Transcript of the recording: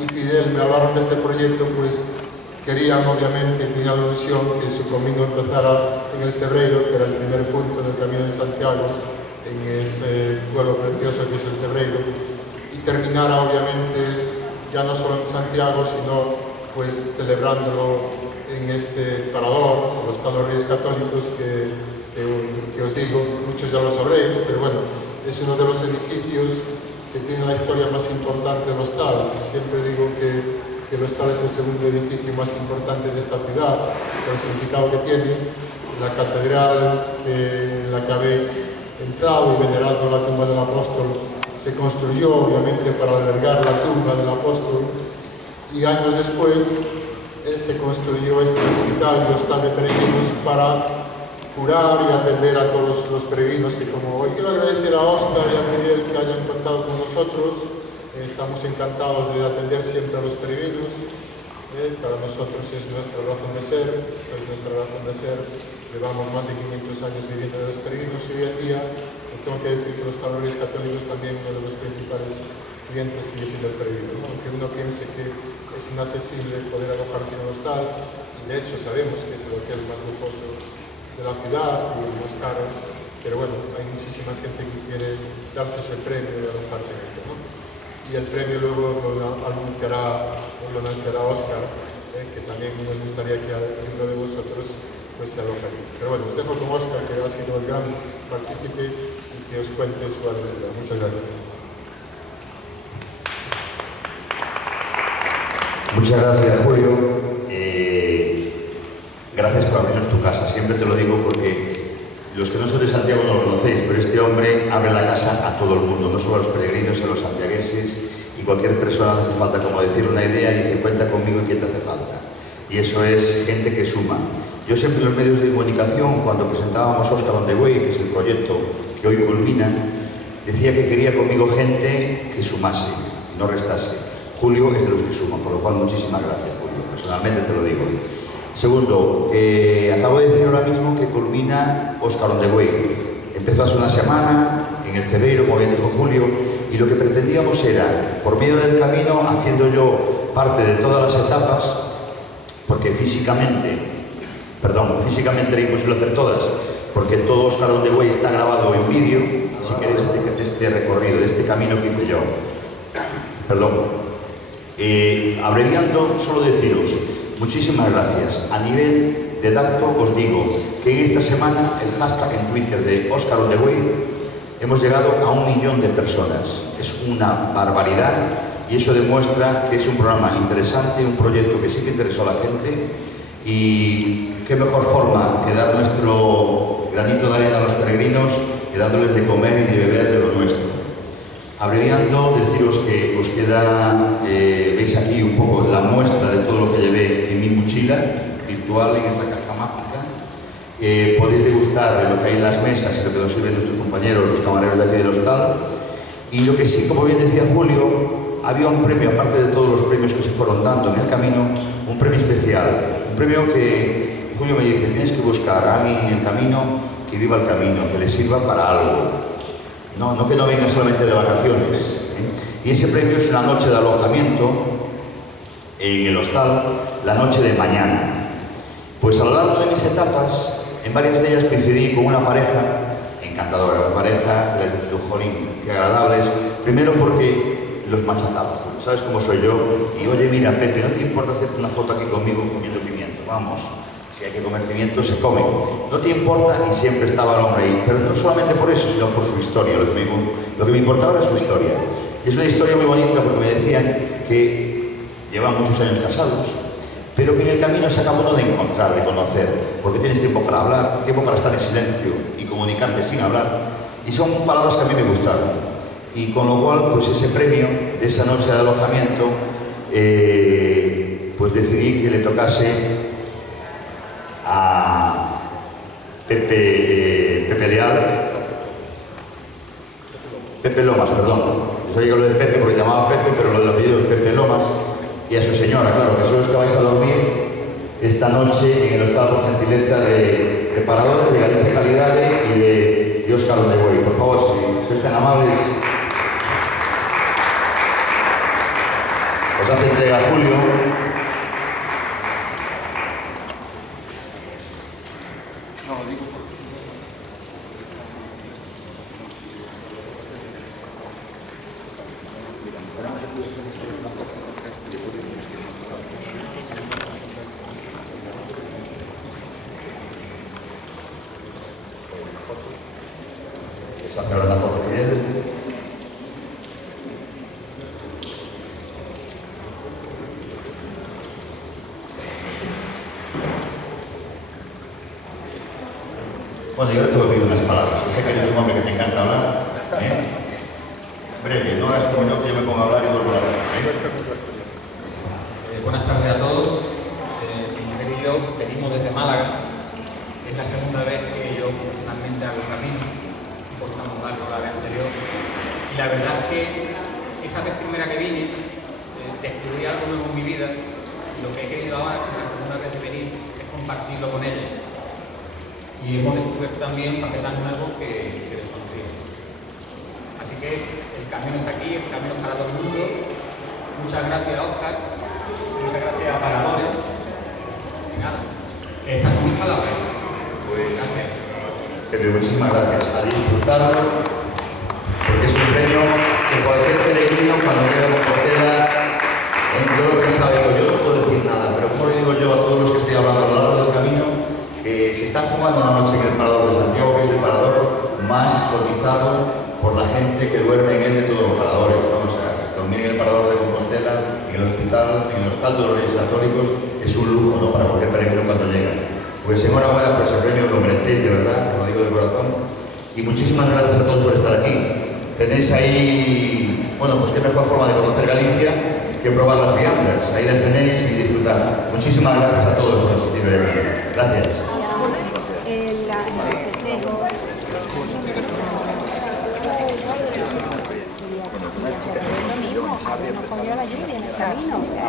y Fidel me hablaron de este proyecto, pues querían, obviamente, tenían la ilusión que su camino empezara en el Cebreiro, que era el primer punto del Camino de Santiago, en ese pueblo precioso que es el Cebreiro, y terminara, obviamente, ya no solo en Santiago, sino pues celebrándolo en este parador, el Hostal de los Reyes Católicos, que os digo, muchos ya lo sabréis, pero bueno, es uno de los edificios que tiene la historia más importante del Hostal. Siempre digo que el Hostal es el segundo edificio más importante de esta ciudad, por el significado que tiene. La catedral en la que habéis entrado y venerado la tumba del apóstol se construyó, obviamente, para albergar la tumba del apóstol, y años después se construyó este hospital y hostal de peregrinos para curar y atender a todos los peregrinos, que como hoy quiero agradecer a Óscar y a Fidel que hayan contado con nosotros. Estamos encantados de atender siempre a los peregrinos. Para nosotros es nuestra razón de ser, Llevamos más de 500 años viviendo de los peregrinos y hoy en día les tengo que decir que los Valores Católicos también uno de los principales clientes sigue siendo el peregrino, ¿no? Aunque uno piense que es inaccesible poder alojarse en un hostal, y de hecho sabemos que es el hotel más lujoso de la ciudad y el más caro, pero bueno, hay muchísima gente que quiere darse ese premio de alojarse en esto, ¿no? Y el premio luego lo anunciará Óscar, que también nos gustaría que uno de vosotros pues se aloje aquí. Pero bueno, os dejo con Óscar, que ha sido el gran partícipe, y que os cuente su anécdota. Muchas gracias. Muchas gracias, Julio. Gracias por abrirnos tu casa. Siempre te lo digo porque los que no son de Santiago no lo conocéis, pero este hombre abre la casa a todo el mundo, no solo a los peregrinos, a los santiagueses, y cualquier persona hace falta como decir una idea y dice cuenta conmigo y quién te hace falta. Y eso es gente que suma. Yo siempre en los medios de comunicación, cuando presentábamos Oscar on the Way, que es el proyecto que hoy culmina, decía que quería conmigo gente que sumase, no restase. Julio es de los que suman, por lo cual muchísimas gracias, Julio. Personalmente te lo digo. Segundo, acabo de decir ahora mismo que culmina Oscar on the Way. Empezó hace una semana en el Cebreiro, como bien dijo Julio, y lo que pretendíamos era, por medio del camino, haciendo yo parte de todas las etapas, porque físicamente era imposible hacer todas, porque todo Oscar on the Way está grabado en vídeo, si queréis, este recorrido, de este camino que hice yo. Abreviando, solo deciros, muchísimas gracias. A nivel de dato os digo que en esta semana el hashtag en Twitter de Oscar on the Way hemos llegado a 1 millón de personas. Es una barbaridad y eso demuestra que es un programa interesante, un proyecto que sí que interesó a la gente, y qué mejor forma que dar nuestro granito de arena a los peregrinos que dándoles de comer y de beber de lo nuestro. Abreviando, deciros que os queda, veis aquí un poco la muestra de todo lo que llevé en mi mochila virtual, en esta caja mágica. Podéis degustar de lo que hay en las mesas y lo que nos sirven nuestros compañeros, los camareros de aquí del hostal. Y lo que sí, como bien decía Julio, había un premio, aparte de todos los premios que se fueron dando en el camino, un premio especial. Un premio que Julio me dice, tienes que buscar a alguien en el camino que viva el camino, que le sirva para algo. No que no venga solamente de vacaciones. Y ese premio es una noche de alojamiento en el hostal, la noche de mañana. Pues a lo largo de mis etapas, en varias de ellas coincidí con una pareja encantadora, una pareja que les decía, jolín, qué agradables. Primero porque los machacaba, ¿sabes cómo soy yo? Y oye, mira, Pepe, ¿no te importa hacerte una foto aquí conmigo comiendo pimiento? Vamos. Si hay que comer pimiento, se come. No te importa, y siempre estaba el hombre ahí. Pero no solamente por eso, sino por su historia. Lo que me importaba era su historia. Y es una historia muy bonita porque me decían que llevan muchos años casados, pero que en el camino se acaba uno de encontrar, de conocer, porque tienes tiempo para hablar, tiempo para estar en silencio y comunicarte sin hablar. Y son palabras que a mí me gustaron. Y con lo cual, pues ese premio de esa noche de alojamiento, pues decidí que le tocase a Pepe Lomas, perdón. Yo sabía que lo de Pepe porque llamaba Pepe, pero lo del apellido es Pepe Lomas, y a su señora, claro, que son los que vais a dormir esta noche en el hostal por gentileza de preparadores de Galicia Calidade y de Óscar on the Way. Por favor, si sois tan amables. Os hace entrega Julio. Os hace ahora la foto Fidel. Bueno, yo te voy a pedir unas palabras. Sé que eres un hombre que te encanta hablar. Breve, no es como yo que yo me pongo a hablar y vuelvo a hablar. Buenas tardes a todos. Miguel y yo venimos desde Málaga. Es la segunda vez que yo personalmente hago el camino. Portamos largo la vez anterior. Y la verdad es que esa vez primera que vine, descubrí algo nuevo en mi vida. Y lo que he querido ahora, la segunda vez de venir, es compartirlo con ella. Y hemos descubierto también facetas nuevos que desconocía. Así que el camino está aquí, el camino es para todo el mundo. Muchas gracias, Óscar. Muchas gracias a Paradores. Y nada, estas son mis palabras. Pues gracias. Pepe, muchísimas gracias. A disfrutarlo, porque es un premio que cualquier peregrino cuando llega a Compostela, yo lo pensaba, yo no puedo decir nada, pero como le digo yo a todos los que estoy hablando a lo largo del camino, se están jugando una noche en el Parador de Santiago, que es el parador más cotizado por la gente que duerme en él de todos los paradores. Vamos a dormir en el Parador de Compostela, en el hospital, en el Hostal de los Reyes Católicos, es un lujo, ¿no?, para cualquier peregrino cuando llega. Pues enhorabuena por ese premio, lo merecéis, de verdad, te lo digo de corazón. Y muchísimas gracias a todos por estar aquí. Tenéis ahí, bueno, pues qué mejor forma de conocer Galicia que probar las viandas. Ahí las tenéis y disfrutar. Muchísimas gracias a todos por asistir hoy aquí. Gracias. Nos cogió la lluvia en el camino, o sea,